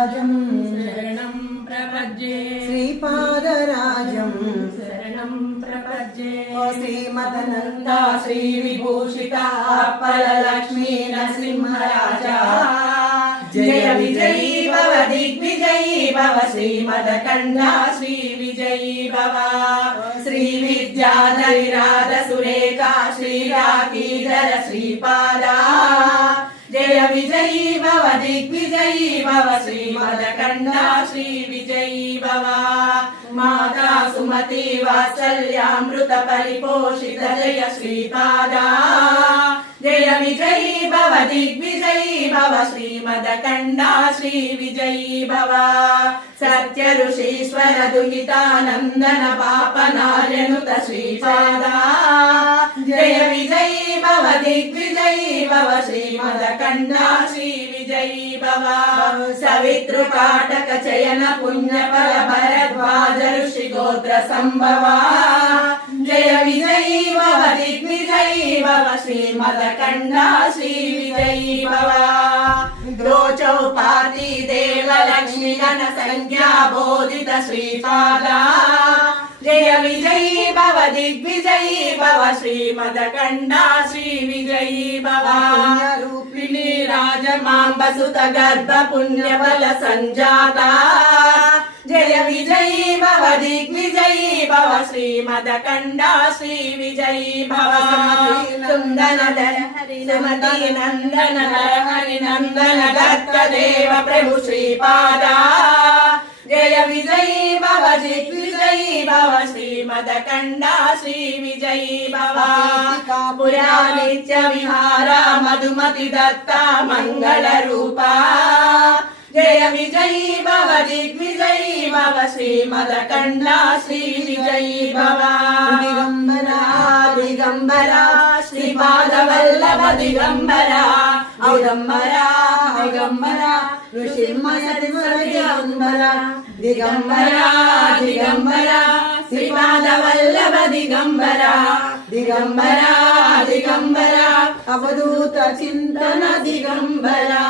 श्रीपादराजं शरणं प्रपद्ये श्रीपादराजं शरणं प्रपद्ये श्रीमदनन्दा श्रीविभूषिता फललक्ष्मी नृसिंहराजा जय विजयी भव दिग्विजयी भव श्रीमदकण्डा श्रीविजयी भव श्रीविद्याधरिराध सुरेखा श्रीराकीधर श्रीपादा जय विजयी भव दिग्विजयी भव श्रीमदकण्डा श्रीविजयी भव माता सुमति वात्सल्यामृत परिपोषित जय श्रीपादा जय विजयी भव दिग्विजयी भव श्रीमदकण्डा श्रीविजयी भव सत्य ऋषीश्वर दुहितानन्दन पापनार्यनुत श्रीपादा जय विजयी भव दिग्विजयी भव श्रीमदकण्डा श्रीविजयी भव सवितृकाटक चयन पुण्यफल भरद्वाज ऋषि गोत्र संभवा जय विजयी भव दिग्विजयी भव श्रीमदकण्डा श्रीविजयी भव द्रोचौपाति देवलक्ष्मी गण संज्ञा बोधित श्रीपादा जय विजयी भव दिग्विजयी भव श्रीमदकण्डा श्रीविजयी भव रूपिणी राजमाम्ब सुत गर्भ पुण्यफल संजाता जय विजयी भव दिग्विजयी भव श्रीमदकण्डा श्रीविजयी भव सुन्दरधर हरिमती नन्दन हरिनन्दन दत्त देव प्रभु श्रीपादा जय विजयी भव दिग्विजयी भव श्रीमदकण्डा श्रीविजयी भव पुरा नित्य विहारा मधुमति दत्ता मंगल रूपा जय विजयी भव दिग्विजयी भव श्रीमदकण्डा श्रीविजयी भव दिगंबरा दिगंबरा श्रीपाद वल्लभ दिगंबरा दिगंबरा दिगंबरा ऋषिमय दिगंबरा दिगंबरा दिगंबरा श्रीपाद वल्लभ दिगंबरा दिगंबरा दिगंबरा अवधूत चिंतन दिगंबरा।